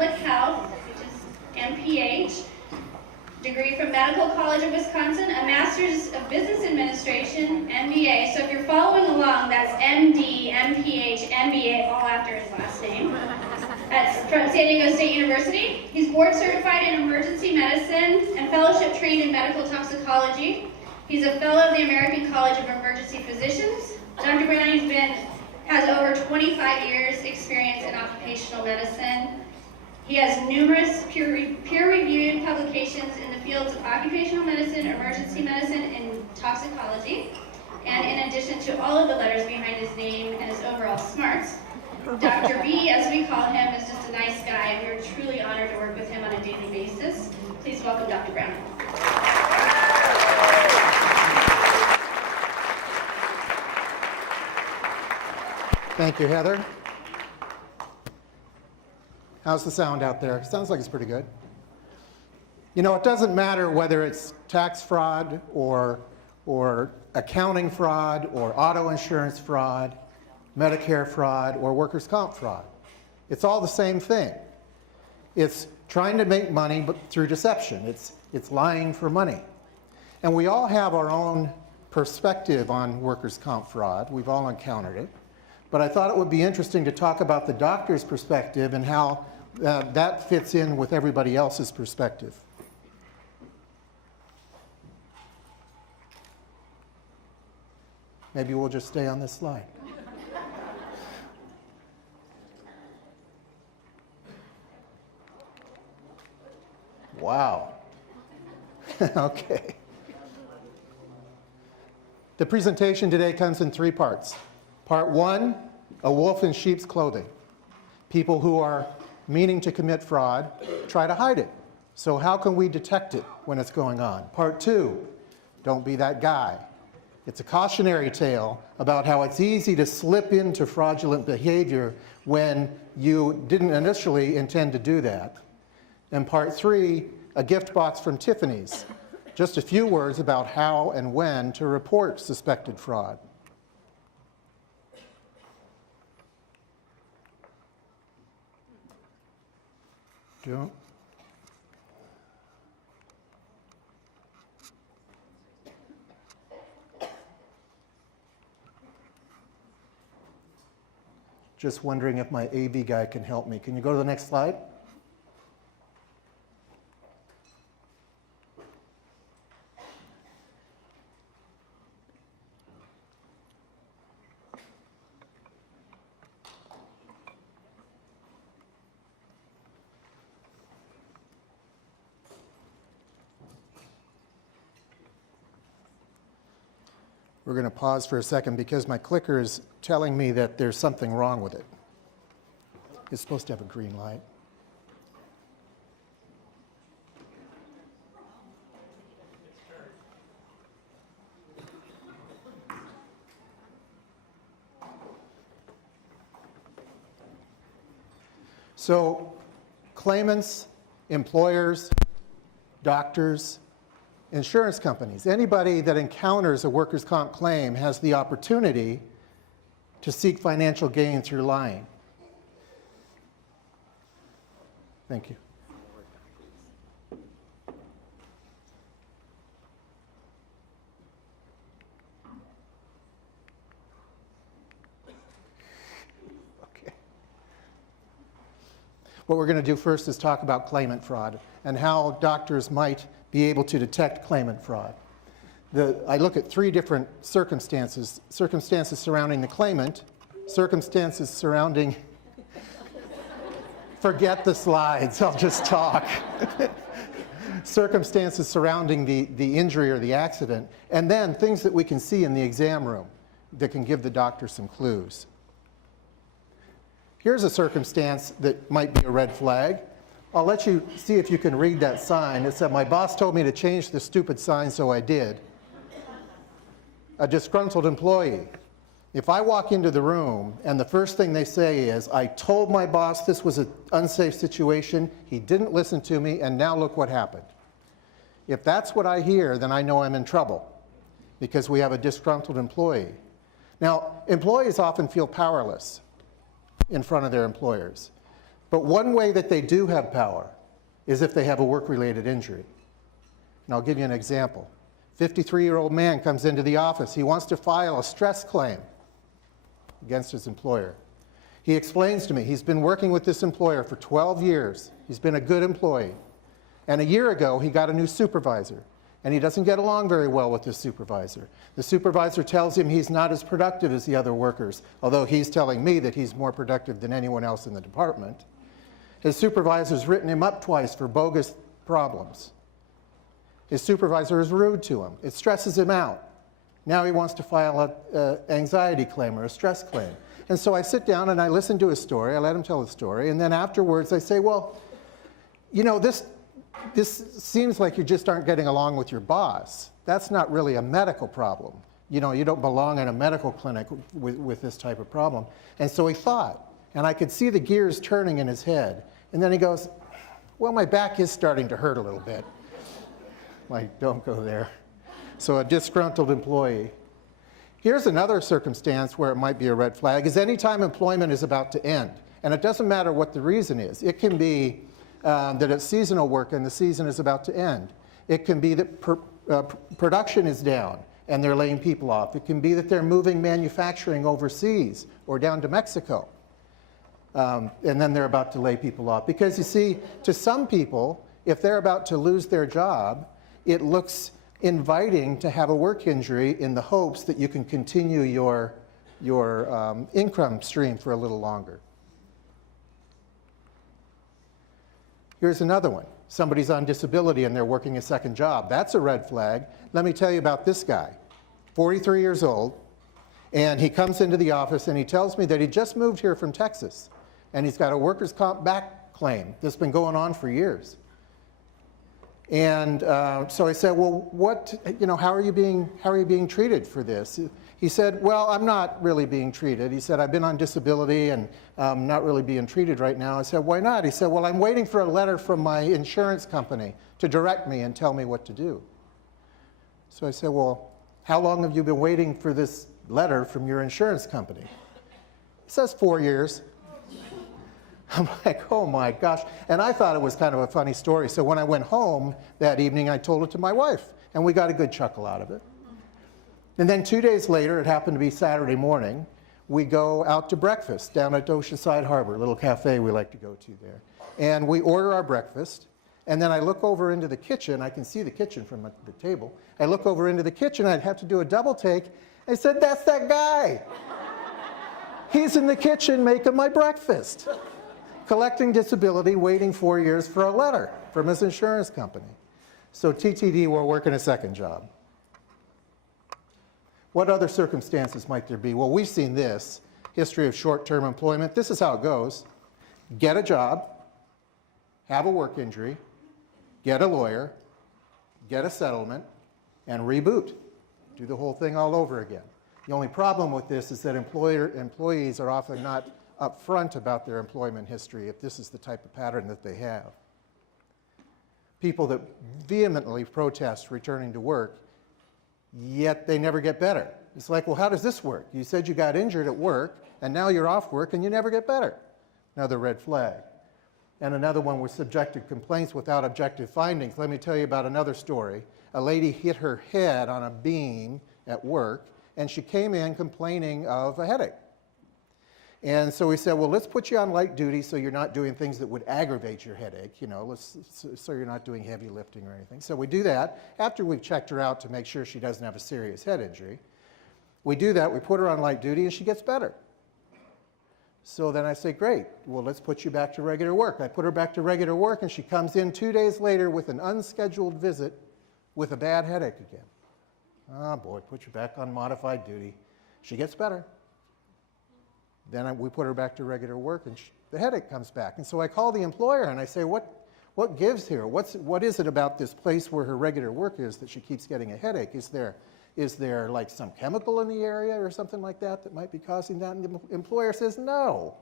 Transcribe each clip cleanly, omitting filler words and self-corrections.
Public Health, which is MPH, degree from Medical College of Wisconsin, a Master's of Business Administration, MBA. So if you're following along, that's MD, MPH, MBA, all after his last name. That's from San Diego State University. He's board certified in emergency medicine and fellowship trained in medical toxicology. He's a fellow of the American College of Emergency Physicians. Dr. Brown has over 25 years experience in occupational medicine. He has numerous peer-reviewed publications in the fields of occupational medicine, emergency medicine, and toxicology. And in addition to all of the letters behind his name and his overall smarts, Dr. B, as we call him, is just a nice guy, and we're truly honored to work with him on a daily basis. Please welcome Dr. Brown. Thank you, Heather. How's the sound out there? Sounds like it's pretty good. You know, it doesn't matter whether it's tax fraud or accounting fraud or auto insurance fraud, Medicare fraud, or workers' comp fraud. It's all the same thing. It's trying to make money but through deception. It's lying for money. And we all have our own perspective on workers' comp fraud. We've all encountered it. But I thought it would be interesting to talk about the doctor's perspective and how that fits in with everybody else's perspective. Maybe we'll just stay on this slide. Wow. Okay. The presentation today comes in 3 parts. Part 1, a wolf in sheep's clothing. People who are meaning to commit fraud try to hide it. So how can we detect it when it's going on? Part 2, don't be that guy. It's a cautionary tale about how it's easy to slip into fraudulent behavior when you didn't initially intend to do that. And part 3, a gift box from Tiffany's. Just a few words about how and when to report suspected fraud. Don't. Just wondering if my AV guy can help me. Can you go to the next slide? We're going to pause for a second because my clicker is telling me that there's something wrong with it. It's supposed to have a green light. So, claimants, employers, doctors, insurance companies, anybody that encounters a workers' comp claim has the opportunity to seek financial gain through lying. Thank you. Okay. What we're going to do first is talk about claimant fraud and how doctors might be able to detect claimant fraud. I look at 3 different circumstances. Circumstances surrounding the claimant, circumstances surrounding, forget the slides, I'll just talk. Circumstances surrounding the injury or the accident, and then things that we can see in the exam room that can give the doctor some clues. Here's a circumstance that might be a red flag. I'll let you see if you can read that sign. It said, "My boss told me to change the stupid sign, so I did." A disgruntled employee. If I walk into the room and the first thing they say is, "I told my boss this was an unsafe situation, he didn't listen to me, and now look what happened." If that's what I hear, then I know I'm in trouble because we have a disgruntled employee. Now, employees often feel powerless in front of their employers. But one way that they do have power is if they have a work-related injury. And I'll give you an example. 53-year-old man comes into the office. He wants to file a stress claim against his employer. He explains to me he's been working with this employer for 12 years. He's been a good employee. And a year ago, he got a new supervisor. And he doesn't get along very well with his supervisor. The supervisor tells him he's not as productive as the other workers, although he's telling me that he's more productive than anyone else in the department. His supervisor's written him up twice for bogus problems. His supervisor is rude to him. It stresses him out. Now he wants to file an anxiety claim or a stress claim. And so I sit down and I listen to his story. I let him tell the story. And then afterwards I say, well, you know, this seems like you just aren't getting along with your boss. That's not really a medical problem. You know, you don't belong in a medical clinic with this type of problem. And so he thought, and I could see the gears turning in his head. And then he goes, well, my back is starting to hurt a little bit. Like, don't go there. So a disgruntled employee. Here's another circumstance where it might be a red flag, is anytime employment is about to end. And it doesn't matter what the reason is. It can be that it's seasonal work and the season is about to end. It can be that production is down and they're laying people off. It can be that they're moving manufacturing overseas or down to Mexico. And then they're about to lay people off. Because you see, to some people, if they're about to lose their job, it looks inviting to have a work injury in the hopes that you can continue your income stream for a little longer. Here's another one. Somebody's on disability and they're working a second job. That's a red flag. Let me tell you about this guy, 43 years old, and he comes into the office and he tells me that he just moved here from Texas and he's got a workers' comp back claim that's been going on for years. And so I said, well, how are you being treated for this? He said, well, I'm not really being treated. He said, I've been on disability and I'm not really being treated right now. I said, why not? He said, well, I'm waiting for a letter from my insurance company to direct me and tell me what to do. So I said, well, how long have you been waiting for this letter from your insurance company? He says 4 years. I'm like, oh my gosh. And I thought it was kind of a funny story. So when I went home that evening, I told it to my wife, and we got a good chuckle out of it. And then 2 days later, it happened to be Saturday morning, we go out to breakfast down at Oceanside Harbor, a little cafe we like to go to there. And we order our breakfast, and then I look over into the kitchen. I can see the kitchen from the table. I look over into the kitchen, I'd have to do a double take. I said, that's that guy. He's in the kitchen making my breakfast. Collecting disability, waiting 4 years for a letter from his insurance company. So TTD, we're working a second job. What other circumstances might there be? Well, we've seen this, history of short-term employment. This is how it goes. Get a job, have a work injury, get a lawyer, get a settlement, and reboot. Do the whole thing all over again. The only problem with this is that employees are often not upfront about their employment history if this is the type of pattern that they have. People that vehemently protest returning to work, yet they never get better. It's like, well, how does this work? You said you got injured at work, and now you're off work, and you never get better. Another red flag. And another one was subjective complaints without objective findings. Let me tell you about another story. A lady hit her head on a beam at work, and she came in complaining of a headache. And so we said, well, let's put you on light duty so you're not doing things that would aggravate your headache, so you're not doing heavy lifting or anything. So we do that after we've checked her out to make sure she doesn't have a serious head injury. We do that, we put her on light duty, and she gets better. So then I say, great, well, let's put you back to regular work. I put her back to regular work, and she comes in 2 days later with an unscheduled visit with a bad headache again. Oh boy, put you back on modified duty. She gets better. Then we put her back to regular work, and the headache comes back. And so I call the employer, and I say, what gives here? What is it about this place where her regular work is that she keeps getting a headache? Is there like some chemical in the area or something like that might be causing that? And the employer says, no.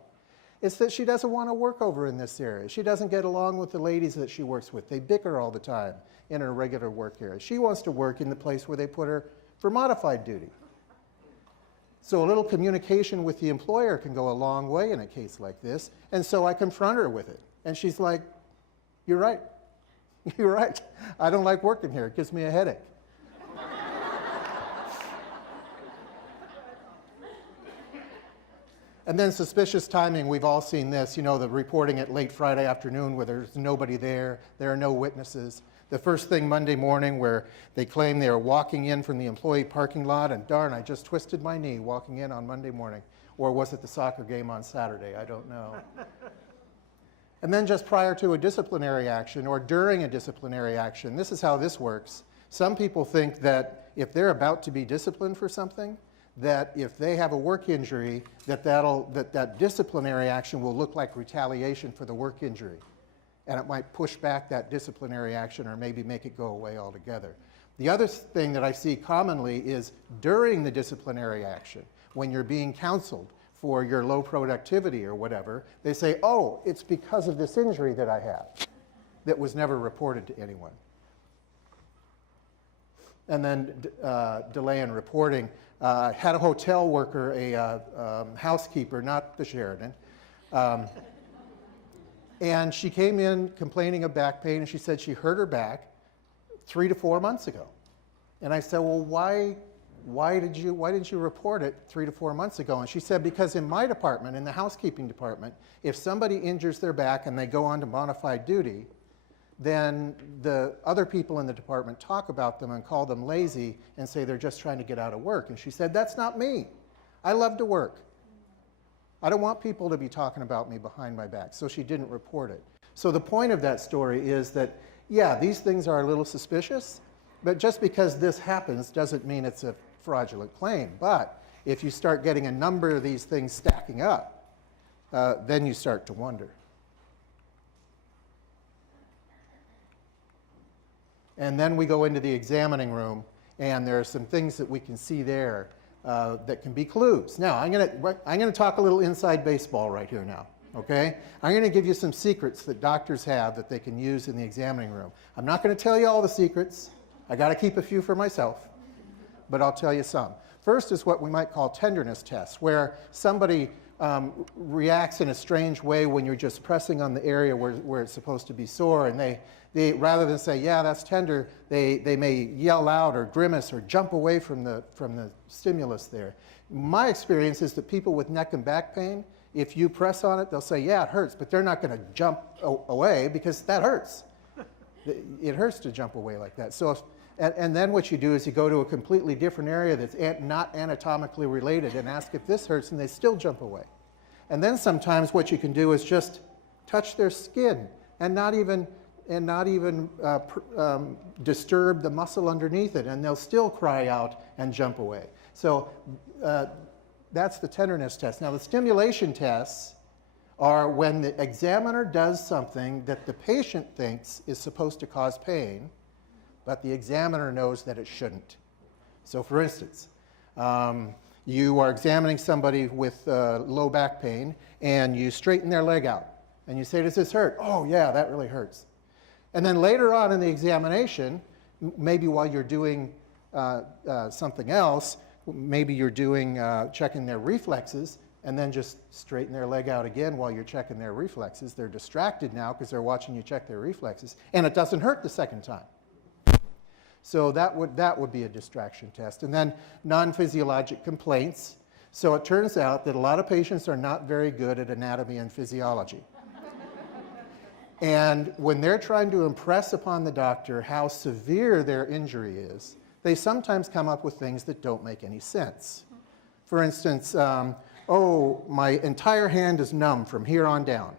It's that she doesn't want to work over in this area. She doesn't get along with the ladies that she works with. They bicker all the time in her regular work area. She wants to work in the place where they put her for modified duty. So a little communication with the employer can go a long way in a case like this. And so I confront her with it. And she's like, "You're right. You're right. I don't like working here. It gives me a headache." And then suspicious timing, we've all seen this, you know, the reporting at late Friday afternoon where there's nobody there are no witnesses. The first thing Monday morning where they claim they are walking in from the employee parking lot and darn, I just twisted my knee walking in on Monday morning. Or was it the soccer game on Saturday? I don't know. And then just prior to a disciplinary action or during a disciplinary action, this is how this works. Some people think that if they're about to be disciplined for something, that if they have a work injury, that disciplinary action will look like retaliation for the work injury. And it might push back that disciplinary action or maybe make it go away altogether. The other thing that I see commonly is during the disciplinary action, when you're being counseled for your low productivity or whatever, they say, "Oh, it's because of this injury that I have," that was never reported to anyone. And then delay in reporting. Had a hotel worker, a housekeeper, not the Sheridan, and she came in complaining of back pain, and she said she hurt her back 3 to 4 months ago. And I said, "Well, why didn't you report it 3 to 4 months ago?" And she said, "Because in my department, in the housekeeping department, if somebody injures their back and they go on to bona fide duty, then the other people in the department talk about them and call them lazy and say they're just trying to get out of work." And she said, "That's not me. I love to work. I don't want people to be talking about me behind my back." So she didn't report it. So the point of that story is that, yeah, these things are a little suspicious, but just because this happens doesn't mean it's a fraudulent claim. But if you start getting a number of these things stacking up, then you start to wonder. And then we go into the examining room, and there are some things that we can see there that can be clues. Now, I'm going to talk a little inside baseball right here now, okay? I'm going to give you some secrets that doctors have that they can use in the examining room. I'm not going to tell you all the secrets. I got to keep a few for myself, but I'll tell you some. First is what we might call tenderness tests, where somebody reacts in a strange way when you're just pressing on the area where it's supposed to be sore, and they rather than say, "Yeah, that's tender," they may yell out or grimace or jump away from the stimulus there. My experience is that people with neck and back pain, if you press on it, they'll say, "Yeah, it hurts," but they're not going to jump away because that hurts. It hurts to jump away like that. So, and then what you do is you go to a completely different area that's not anatomically related and ask if this hurts, and they still jump away. And then sometimes what you can do is just touch their skin and not even disturb the muscle underneath it, and they'll still cry out and jump away. So that's the tenderness test. Now, the stimulation tests are when the examiner does something that the patient thinks is supposed to cause pain, but the examiner knows that it shouldn't. So, for instance, you are examining somebody with low back pain, and you straighten their leg out, and you say, "Does this hurt?" "Oh, yeah, that really hurts." And then later on in the examination, maybe while you're doing something else, maybe you're doing checking their reflexes, and then just straighten their leg out again while you're checking their reflexes. They're distracted now because they're watching you check their reflexes, and it doesn't hurt the second time. So that would be a distraction test. And then non-physiologic complaints. So it turns out that a lot of patients are not very good at anatomy and physiology. And when they're trying to impress upon the doctor how severe their injury is, they sometimes come up with things that don't make any sense. For instance, "Oh, my entire hand is numb from here on down."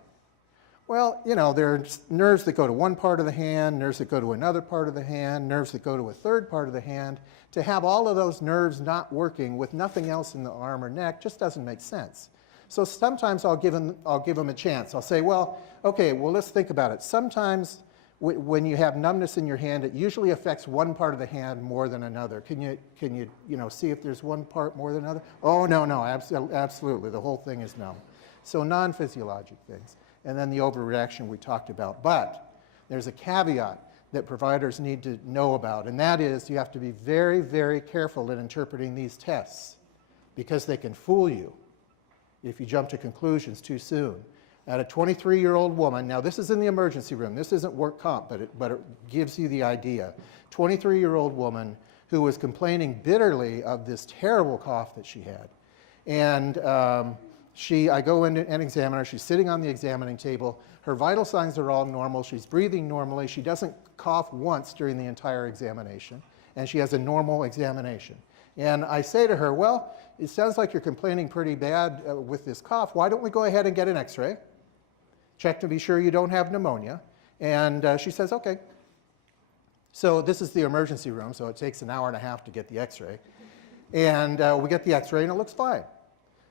Well, you know, there are nerves that go to one part of the hand, nerves that go to another part of the hand, nerves that go to a third part of the hand. To have all of those nerves not working with nothing else in the arm or neck just doesn't make sense. So sometimes I'll give them a chance. I'll say, "Well, okay, well, let's think about it. Sometimes when you have numbness in your hand, it usually affects one part of the hand more than another. Can you see if there's one part more than another?" "Oh, no, absolutely. The whole thing is numb." So non-physiologic things. And then the overreaction we talked about. But there's a caveat that providers need to know about, and that is you have to be very, very careful in interpreting these tests. because they can fool you if you jump to conclusions too soon. At a 23-year-old woman, now this is in the emergency room, this isn't work comp, but it gives you the idea. 23-year-old woman who was complaining bitterly of this terrible cough that she had. And I go in and examine her. She's sitting on the examining table. Her vital signs are all normal. She's breathing normally. She doesn't cough once during the entire examination. And she has a normal examination. And I say to her, well, it sounds like you're complaining pretty bad with this cough. Why don't we go ahead and get an x-ray? Check to be sure you don't have pneumonia. And she says, okay. So this is the emergency room, so it takes an hour and a half to get the x-ray. And we get the x-ray, and it looks fine.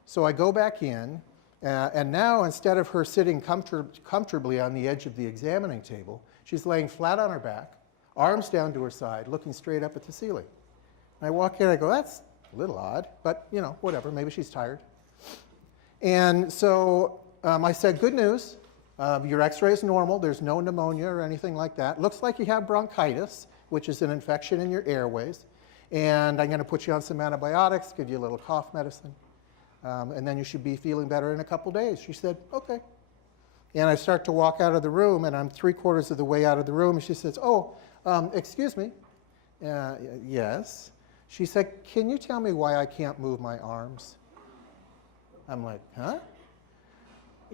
So I go back in, and now instead of her sitting comfortably on the edge of the examining table, she's laying flat on her back, arms down to her side, looking straight up at the ceiling. And I walk in, and I go, that's a little odd, but you know, whatever, maybe she's tired. And so I said, good news, your x-ray is normal, there's no pneumonia or anything like that. Looks like you have bronchitis, which is an infection in your airways. And I'm going to put you on some antibiotics, give you a little cough medicine, and then you should be feeling better in a couple days. She said, okay. And I start to walk out of the room, and I'm 3/4 of the way out of the room, and she says, oh, excuse me. Yes. She said, can you tell me why I can't move my arms? I'm like, huh?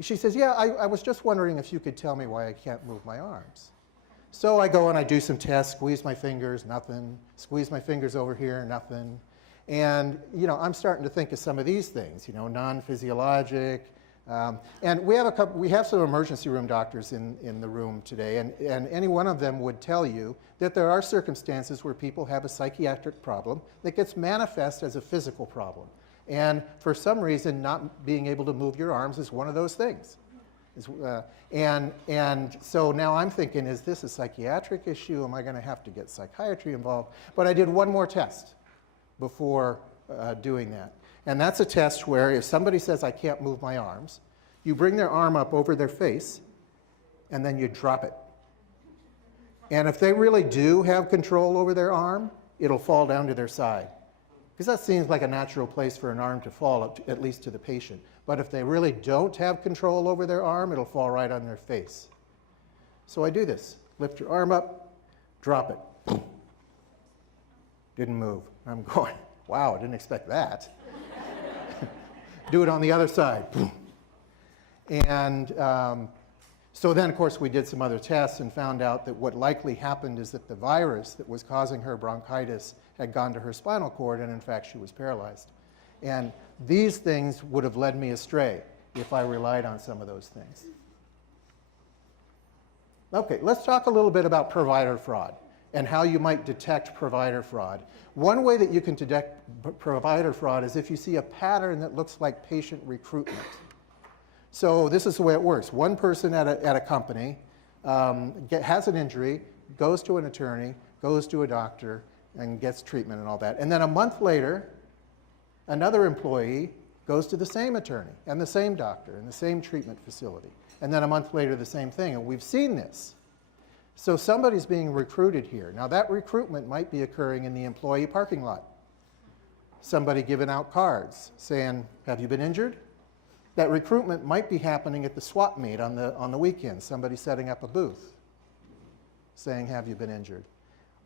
She says, yeah, I was just wondering if you could tell me why I can't move my arms. So I go and I do some tests, squeeze my fingers, nothing. Squeeze my fingers over here, nothing. And, you know, I'm starting to think of some of these things, you know, non-physiologic. And we have some emergency room doctors in the room today, and any one of them would tell you that there are circumstances where people have a psychiatric problem that gets manifest as a physical problem. And for some reason, not being able to move your arms is one of those things. And so now I'm thinking, is this a psychiatric issue? Am I going to have to get psychiatry involved? But I did one more test before doing that. And that's a test where if somebody says, I can't move my arms, you bring their arm up over their face, and then you drop it. And if they really do have control over their arm, it'll fall down to their side. Because that seems like a natural place for an arm to fall, at least to the patient. But if they really don't have control over their arm, it'll fall right on their face. So I do this. Lift your arm up, drop it. Didn't move. I'm going, wow, I didn't expect that. Do it on the other side. And so then, of course, we did some other tests and found out that what likely happened is that the virus that was causing her bronchitis had gone to her spinal cord, and in fact, she was paralyzed. And these things would have led me astray if I relied on some of those things. Okay, let's talk a little bit about provider fraud and how you might detect provider fraud. One way that you can detect provider fraud is if you see a pattern that looks like patient recruitment. So this is the way it works. One person at a company has an injury, goes to an attorney, goes to a doctor, and gets treatment and all that. And then a month later, another employee goes to the same attorney and the same doctor and the same treatment facility. And then a month later, the same thing. And we've seen this. So somebody's being recruited here. Now that recruitment might be occurring in the employee parking lot. Somebody giving out cards saying, have you been injured? That recruitment might be happening at the swap meet on the weekend. Somebody setting up a booth saying, have you been injured?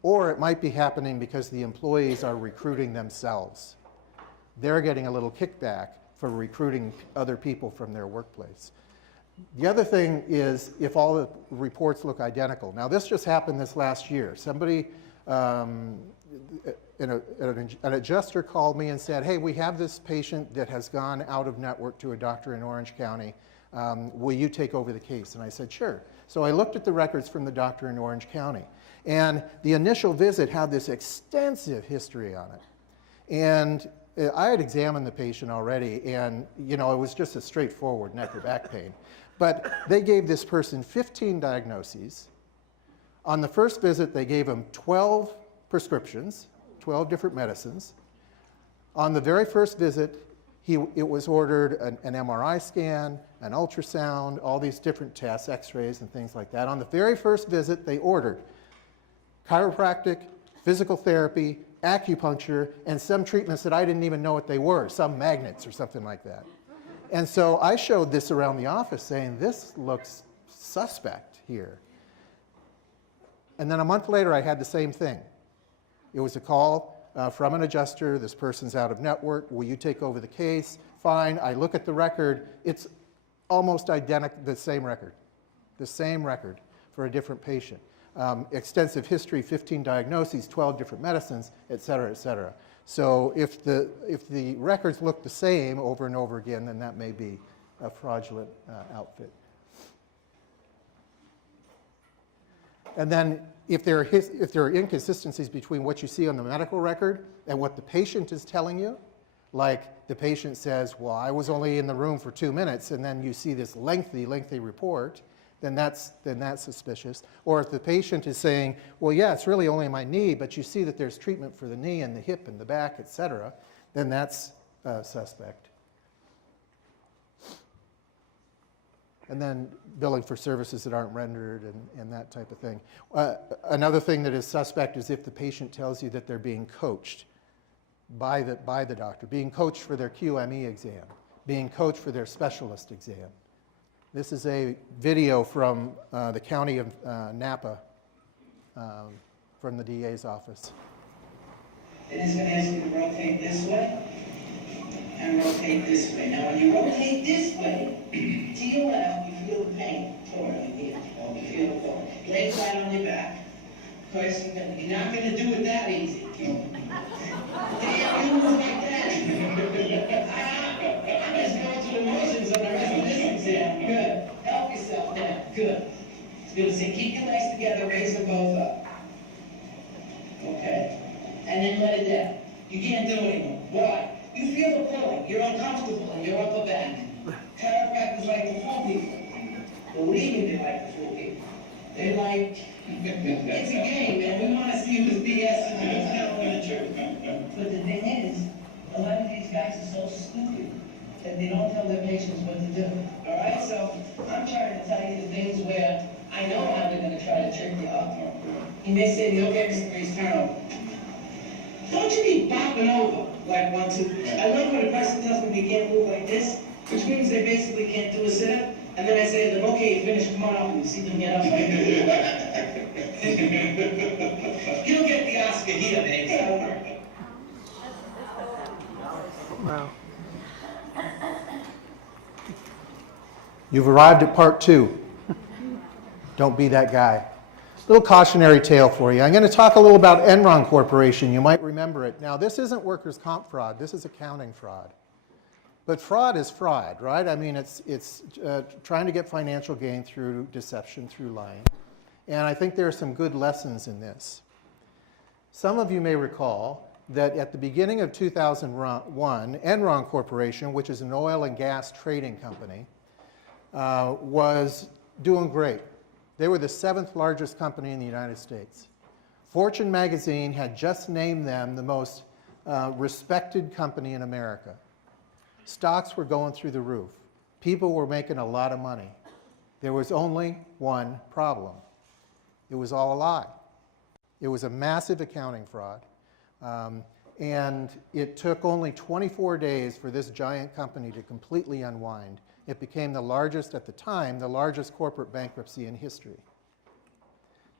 Or it might be happening because the employees are recruiting themselves. They're getting a little kickback for recruiting other people from their workplace. The other thing is if all the reports look identical. Now this just happened this last year. Somebody, an adjuster called me and said, hey, we have this patient that has gone out of network to a doctor in Orange County. Will you take over the case? And I said, sure. So I looked at the records from the doctor in Orange County. And the initial visit had this extensive history on it. And I had examined the patient already, and you know, it was just a straightforward neck or back pain. But they gave this person 15 diagnoses. On the first visit, they gave him 12 prescriptions, 12 different medicines. On the very first visit, it was ordered an MRI scan, an ultrasound, all these different tests, x-rays and things like that. On the very first visit, they ordered chiropractic, physical therapy, acupuncture and some treatments that I didn't even know what they were, some magnets or something like that. And so I showed this around the office saying, this looks suspect here. And then a month later, I had the same thing. It was a call from an adjuster. This person's out of network. Will you take over the case? Fine. I look at the record. It's almost identical, the same record for a different patient. Extensive history, 15 diagnoses, 12 different medicines, et cetera, et cetera. So if the records look the same over and over again, then that may be a fraudulent outfit. And then if there are inconsistencies between what you see on the medical record and what the patient is telling you, like the patient says, well, I was only in the room for 2 minutes, and then you see this lengthy report, then that's suspicious. Or if the patient is saying, well, yeah, it's really only my knee, but you see that there's treatment for the knee and the hip and the back, et cetera, then that's suspect. And then billing for services that aren't rendered and that type of thing. Another thing that is suspect is if the patient tells you that they're being coached by the doctor, being coached for their QME exam, being coached for their specialist exam. This is a video from the county of Napa, from the DA's office. It is going to ask you to rotate this way and rotate this way. Now, when you rotate this way, to your left, you feel the pain torn in here. You feel the torn. Lay flat on your back. Of course, you're not going to do it that easy. Damn, you move like that. I'm just going through the motions on the rest of this exam. Good. Help yourself now. Good. It's good to say, keep your legs together, raise them both up. Okay. And then let it down. You can't do it anymore. Why? You feel the pulling. You're uncomfortable in your upper back. Chiropractors like to fool people. Believe me, they like to fool people. They like, it's a game, man. We want to see who's BS and who's telling the truth. But the thing is, a lot of these guys are so stupid that they don't tell their patients what to do. All right? So I'm trying to tell you the things where I know how they're going to try to trick you up. He may say, okay, Mr. Grace, turn over. Don't you be bopping over like 1, 2. I love when a person tells me we can't move like this, which means they basically can't do a sit-up. And then I say to them, okay, you finished, come on up, and you see them get up. You'll get the Oscar here, man. Wow. You've arrived at part 2. Don't be that guy. Little cautionary tale for you. I'm going to talk a little about Enron Corporation. You might remember it. Now, this isn't workers' comp fraud. This is accounting fraud. But fraud is fraud, right? I mean, it's trying to get financial gain through deception, through lying. And I think there are some good lessons in this. Some of you may recall that at the beginning of 2001, Enron Corporation, which is an oil and gas trading company, was doing great. They were the 7th largest company in the United States. Fortune magazine had just named them the most respected company in America. Stocks were going through the roof. People were making a lot of money. There was only one problem. It was all a lie. It was a massive accounting fraud. And it took only 24 days for this giant company to completely unwind. It became the largest, at the time, the largest corporate bankruptcy in history.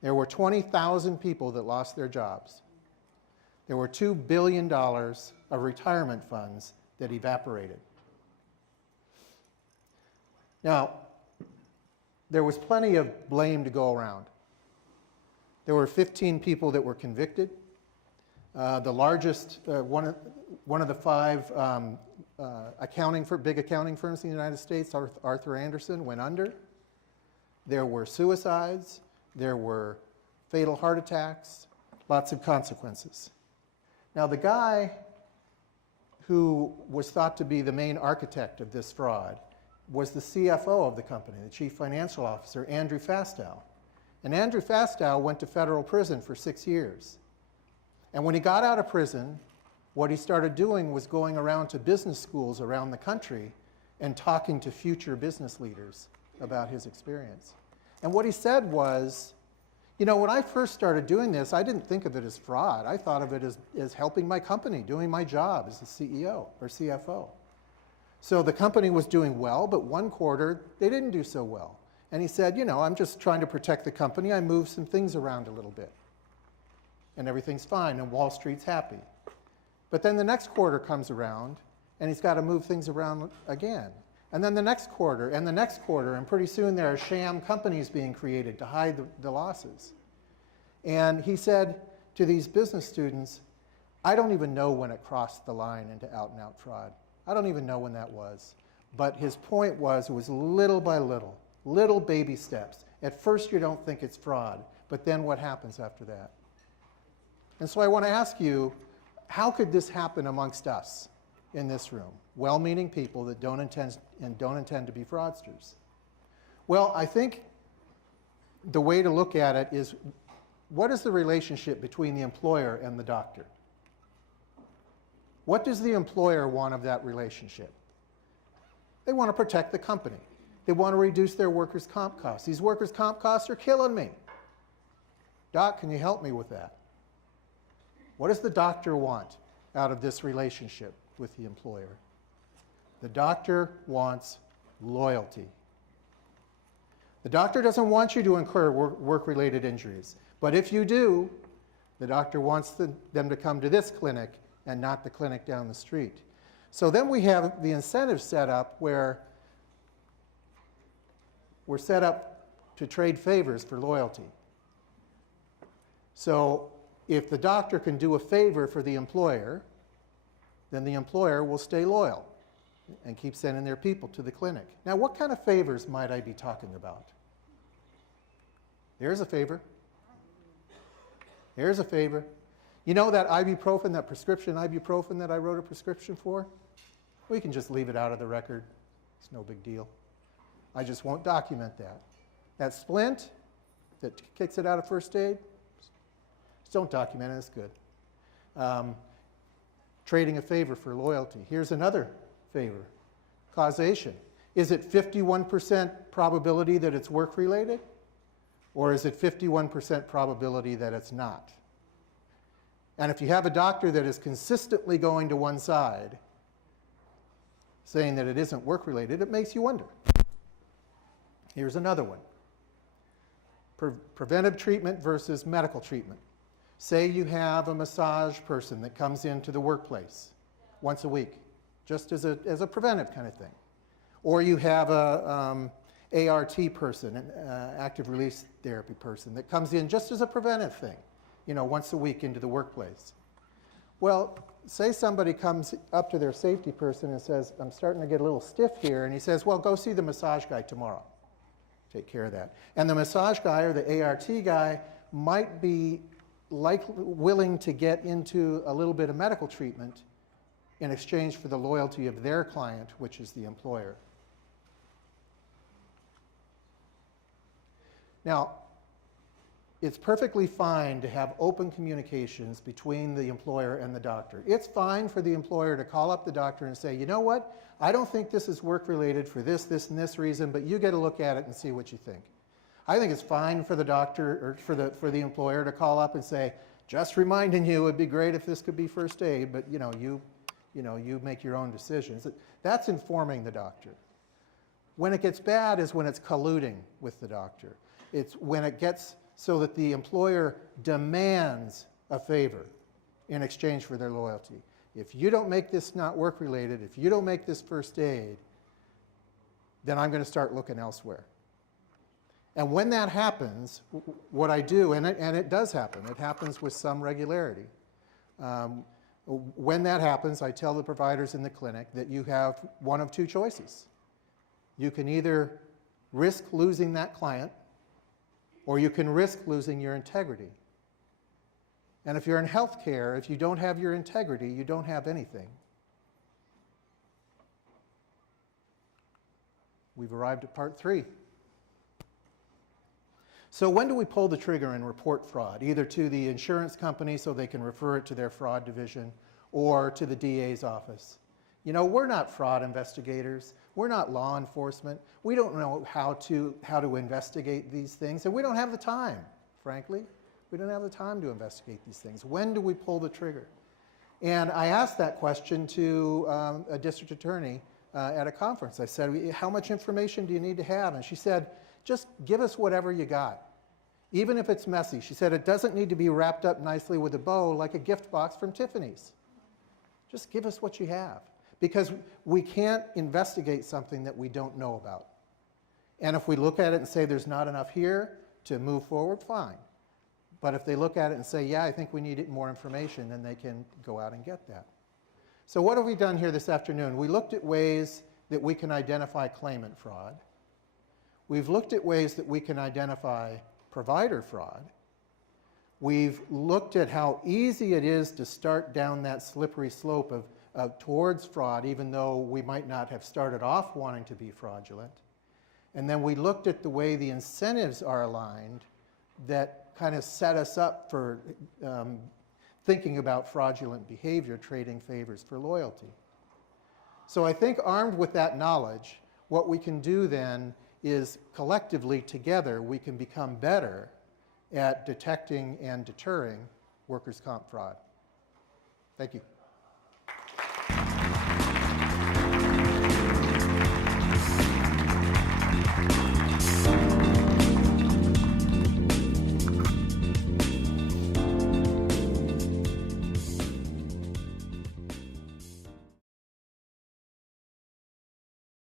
There were 20,000 people that lost their jobs. There were $2 billion of retirement funds that evaporated. Now, there was plenty of blame to go around. There were 15 people that were convicted. The largest, one of the 5 big accounting firms in the United States, Arthur Andersen, went under. There were suicides. There were fatal heart attacks. Lots of consequences. Now, the guy who was thought to be the main architect of this fraud was the CFO of the company, the chief financial officer, Andrew Fastow. And Andrew Fastow went to federal prison for 6 years. And when he got out of prison, what he started doing was going around to business schools around the country and talking to future business leaders about his experience. And what he said was, You know, when I first started doing this, I didn't think of it as fraud. I thought of it as helping my company, doing my job as a CEO or CFO. So the company was doing well, but one quarter, they didn't do so well. And he said, you know, I'm just trying to protect the company. I moved some things around a little bit. And everything's fine, and Wall Street's happy. But then the next quarter comes around, and he's got to move things around again. And then the next quarter, and pretty soon there are sham companies being created to hide the losses. And he said to these business students, I don't even know when it crossed the line into out-and-out fraud. I don't even know when that was. But his point was, it was little by little, little baby steps. At first you don't think it's fraud, but then what happens after that? And so I want to ask you, how could this happen amongst us in this room? Well-meaning people that don't intend to be fraudsters. Well, I think the way to look at it is, what is the relationship between the employer and the doctor? What does the employer want of that relationship? They want to protect the company. They want to reduce their workers' comp costs. These workers' comp costs are killing me. Doc, can you help me with that? What does the doctor want out of this relationship with the employer? The doctor wants loyalty. The doctor doesn't want you to incur work-related injuries. But if you do, the doctor wants them to come to this clinic and not the clinic down the street. So then we have the incentive set up where we're set up to trade favors for loyalty. So if the doctor can do a favor for the employer, then the employer will stay loyal and keep sending their people to the clinic. Now, what kind of favors might I be talking about? There's a favor. Here's a favor. You know that ibuprofen, that prescription ibuprofen that I wrote a prescription for? We can just leave it out of the record. It's no big deal. I just won't document that. That splint that kicks it out of first aid, just don't document it, it's good. Trading a favor for loyalty. Here's another favor. Causation. Is it 51% probability that it's work-related? Or is it 51% probability that it's not? And if you have a doctor that is consistently going to one side, saying that it isn't work-related, it makes you wonder. Here's another one. Preventive treatment versus medical treatment. Say you have a massage person that comes into the workplace once a week, just as a preventive kind of thing. Or you have a ART person, an active release therapy person, that comes in just as a preventive thing, you know, once a week into the workplace. Well, say somebody comes up to their safety person and says, I'm starting to get a little stiff here, and he says, well, go see the massage guy tomorrow. Take care of that. And the massage guy or the ART guy might be willing to get into a little bit of medical treatment in exchange for the loyalty of their client, which is the employer. Now, it's perfectly fine to have open communications between the employer and the doctor. It's fine for the employer to call up the doctor and say, you know what, I don't think this is work-related for this, and this reason, but you get a look at it and see what you think. I think it's fine for the doctor or for the employer to call up and say, just reminding you, it'd be great if this could be first aid, but you make your own decisions. That's informing the doctor. When it gets bad is when it's colluding with the doctor. It's when it gets so that the employer demands a favor in exchange for their loyalty. If you don't make this not work-related, if you don't make this first aid, then I'm going to start looking elsewhere. And when that happens, what I do, and it does happen, it happens with some regularity. When that happens, I tell the providers in the clinic that you have one of two choices. You can either risk losing that client, or you can risk losing your integrity. And if you're in healthcare, if you don't have your integrity, you don't have anything. We've arrived at part 3. So when do we pull the trigger and report fraud? Either to the insurance company so they can refer it to their fraud division, or to the DA's office. You know, we're not fraud investigators. We're not law enforcement. We don't know how to investigate these things, and we don't have the time. frankly. We don't have the time to investigate these things. When do we pull the trigger? And I asked that question to a district attorney at a conference. I said, how much information do you need to have? And she said, just give us whatever you got, even if it's messy. She said, it doesn't need to be wrapped up nicely with a bow like a gift box from Tiffany's. Just give us what you have, because we can't investigate something that we don't know about. And if we look at it and say there's not enough here to move forward, fine. But if they look at it and say, yeah, I think we need more information, then they can go out and get that. So what have we done here this afternoon? We looked at ways that we can identify claimant fraud. We've looked at ways that we can identify provider fraud. We've looked at how easy it is to start down that slippery slope of towards fraud, even though we might not have started off wanting to be fraudulent. And then we looked at the way the incentives are aligned that kind of set us up for thinking about fraudulent behavior, trading favors for loyalty. So I think armed with that knowledge, what we can do then is collectively together we can become better at detecting and deterring workers' comp fraud. Thank you.